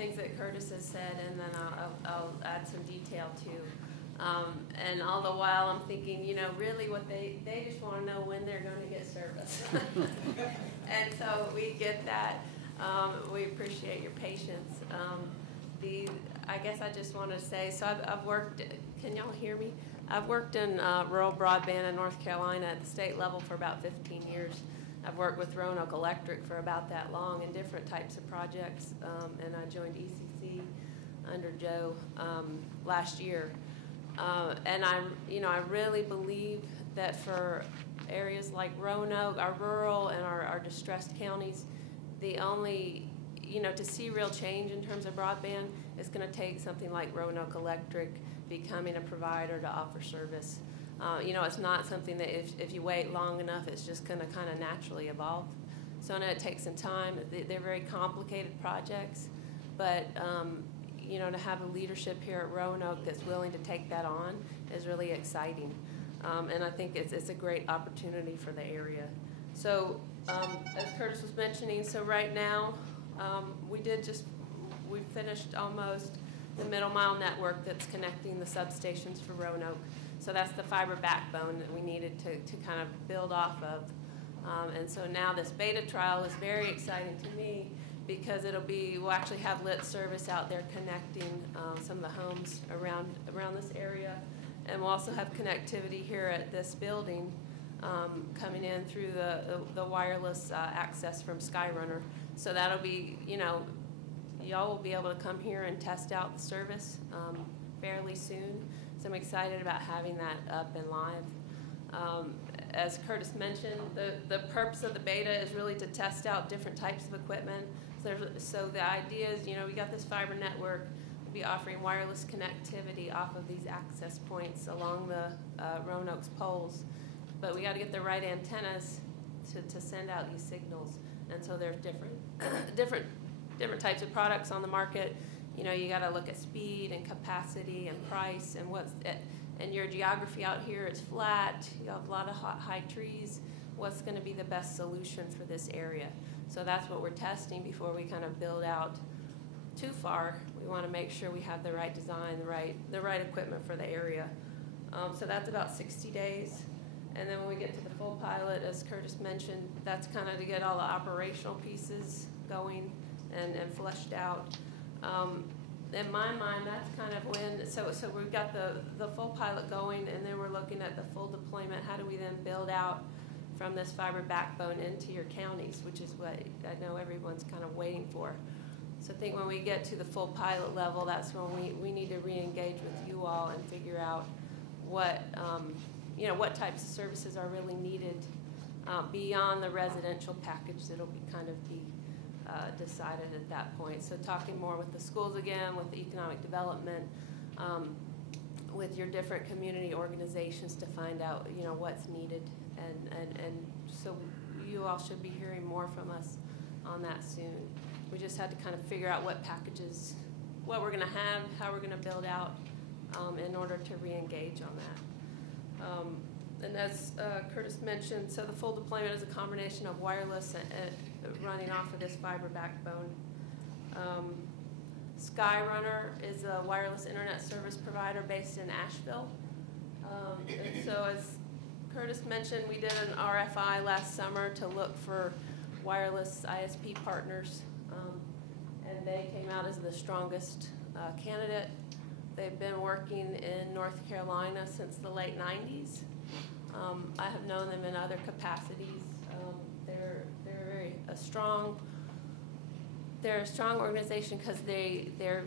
things that Curtis has said, and then I'll add some detail too. And all the while I'm thinking, you know, really what they just want to know when they're going to get service. And so we get that. We appreciate your patience. I guess I just want to say, so I've worked, can y'all hear me? I've worked in rural broadband in North Carolina at the state level for about 15 years. I've worked with Roanoke Electric for about that long in different types of projects, and I joined ECC under Joe last year. And I really believe that for areas like Roanoke, our rural and our distressed counties, the only, to see real change in terms of broadband is going to take something like Roanoke Electric becoming a provider to offer service. It's not something that if you wait long enough, it's just going to kind of naturally evolve. So I know it takes some time. They're very complicated projects, but to have a leadership here at Roanoke that's willing to take that on is really exciting. And I think it's a great opportunity for the area. So as Curtis was mentioning, so right now we finished almost the middle mile network that's connecting the substations for Roanoke. So that's the fiber backbone that we needed to kind of build off of. And so now this beta trial is very exciting to me because we'll actually have lit service out there connecting some of the homes around this area. And we'll also have connectivity here at this building coming in through the wireless access from Skyrunner. So that'll be, y'all will be able to come here and test out the service fairly soon. So I'm excited about having that up and live. As Curtis mentioned, the purpose of the beta is really to test out different types of equipment. So the idea is, we got this fiber network. We'll be offering wireless connectivity off of these access points along the Roanoke's poles. But we got to get the right antennas to send out these signals. And so there's different types of products on the market. You got to look at speed and capacity and price and your geography out here is flat. You have a lot of high trees. What's going to be the best solution for this area? So that's what we're testing before we kind of build out too far. We want to make sure we have the right design, the right equipment for the area. So that's about 60 days. And then when we get to the full pilot, as Curtis mentioned, that's kind of to get all the operational pieces going and fleshed out. In my mind, that's kind of when, so we've got the full pilot going, and then we're looking at the full deployment. How do we then build out from this fiber backbone into your counties, which is what I know everyone's kind of waiting for. So I think when we get to the full pilot level, that's when we need to re-engage with you all and figure out what types of services are really needed beyond the residential package that'll be decided at that point. So talking more with the schools again, with the economic development, with your different community organizations to find out what's needed, and so you all should be hearing more from us on that soon. We just had to kind of figure out what packages, what we're going to have, how we're going to build out in order to re-engage on that. And as Curtis mentioned, so the full deployment is a combination of wireless running off of this fiber backbone. Skyrunner is a wireless internet service provider based in Asheville. And so as Curtis mentioned, we did an RFI last summer to look for wireless ISP partners, and they came out as the strongest candidate. They've been working in North Carolina since the late 90s. I have known them in other capacities. They're a strong organization because they're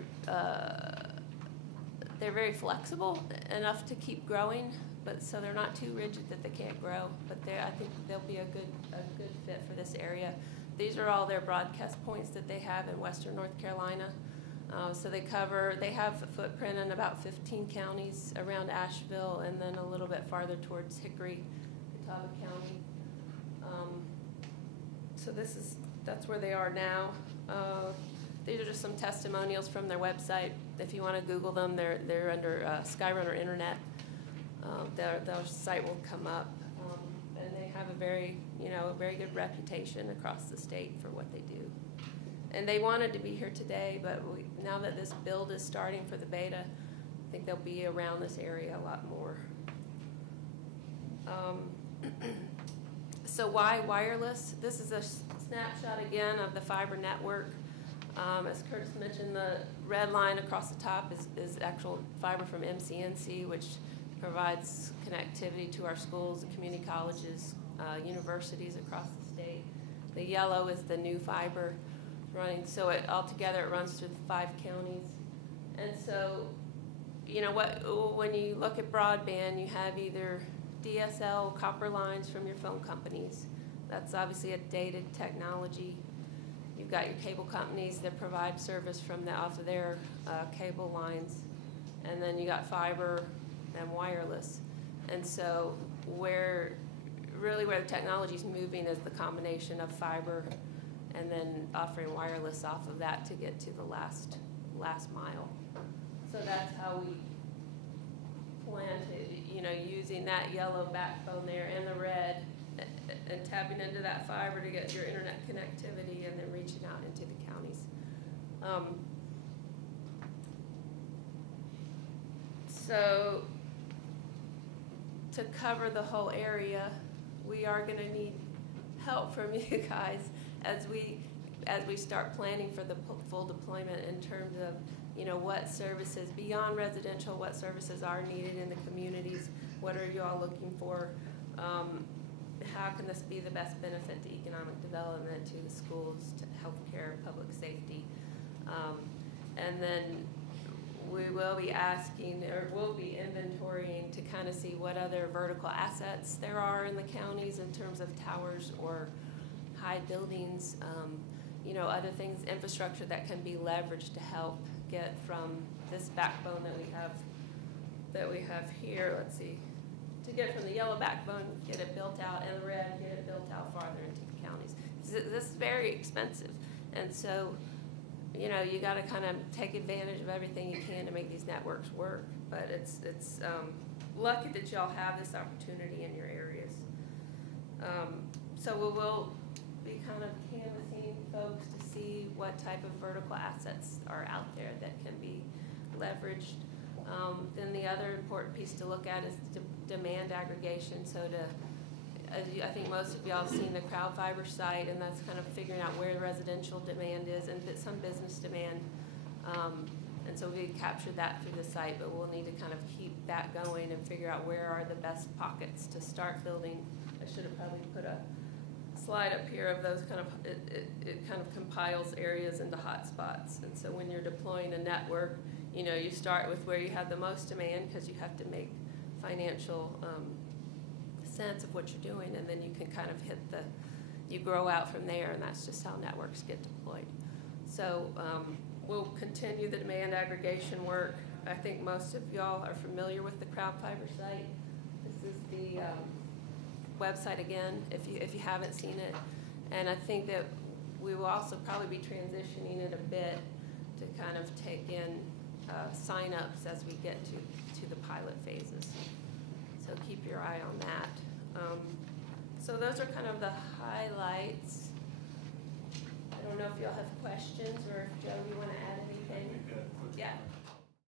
very flexible enough to keep growing, but so they're not too rigid that they can't grow. But I think they'll be a good fit for this area. These are all their broadcast points that they have in Western North Carolina. So they have a footprint in about 15 counties around Asheville, and then a little bit farther towards Hickory, Catawba County. So that's where they are now. These are just some testimonials from their website. If you want to Google them, they're under Skyrunner Internet. Their site will come up, and they have a very good reputation across the state for what they do. And they wanted to be here today, but now that this build is starting for the beta, I think they'll be around this area a lot more. So why wireless? This is a snapshot again of the fiber network. As Curtis mentioned, the red line across the top is actual fiber from MCNC, which provides connectivity to our schools, community colleges, universities across the state. The yellow is the new fiber running, so altogether it runs through the 5 counties. And so, you know, when you look at broadband, you have either DSL copper lines from your phone companies. That's obviously a dated technology. You've got your cable companies that provide service off of their cable lines. And then you got fiber and wireless. And so where the technology is moving is the combination of fiber and then offering wireless off of that to get to the last mile. So that's how we plan to, you know, using that yellow backbone there and the red and tapping into that fiber to get your internet connectivity and then reaching out into the counties. So to cover the whole area, we are going to need help from you guys as we start planning for the full deployment in terms of, you know, what services beyond residential, what services are needed in the communities, what are you all looking for, how can this be the best benefit to economic development, to the schools, to healthcare, public safety, and then we will be asking, or we'll be inventorying to kind of see what other vertical assets there are in the counties in terms of towers or high buildings, you know, other things, infrastructure that can be leveraged to help get from this backbone that we have here. Let's see, to get from the yellow backbone, get it built out, and the red, get it built out farther into the counties. This is very expensive, and so, you know, you got to kind of take advantage of everything you can to make these networks work. But it's lucky that y'all have this opportunity in your areas. So we will be kind of canvassing folks to see what type of vertical assets are out there that can be leveraged. Then the other important piece to look at is demand aggregation. So I think most of y'all have seen the crowd fiber site, and that's kind of figuring out where the residential demand is and some business demand. And so we captured that through the site, but we'll need to kind of keep that going and figure out where are the best pockets to start building. I should have probably put a slide up here of those kind of, it kind of compiles areas into hotspots. And so when you're deploying a network, you know, you start with where you have the most demand because you have to make financial sense of what you're doing, and then you can kind of you grow out from there, and that's just how networks get deployed. So we'll continue the demand aggregation work. I think most of y'all are familiar with the crowd fiber site. This is the website again, if you haven't seen it. And I think that we will also probably be transitioning it a bit to kind of take in sign-ups as we get to the pilot phases. So keep your eye on that. So those are kind of the highlights. I don't know if y'all have questions, or if Joe, you want to add anything? Yeah.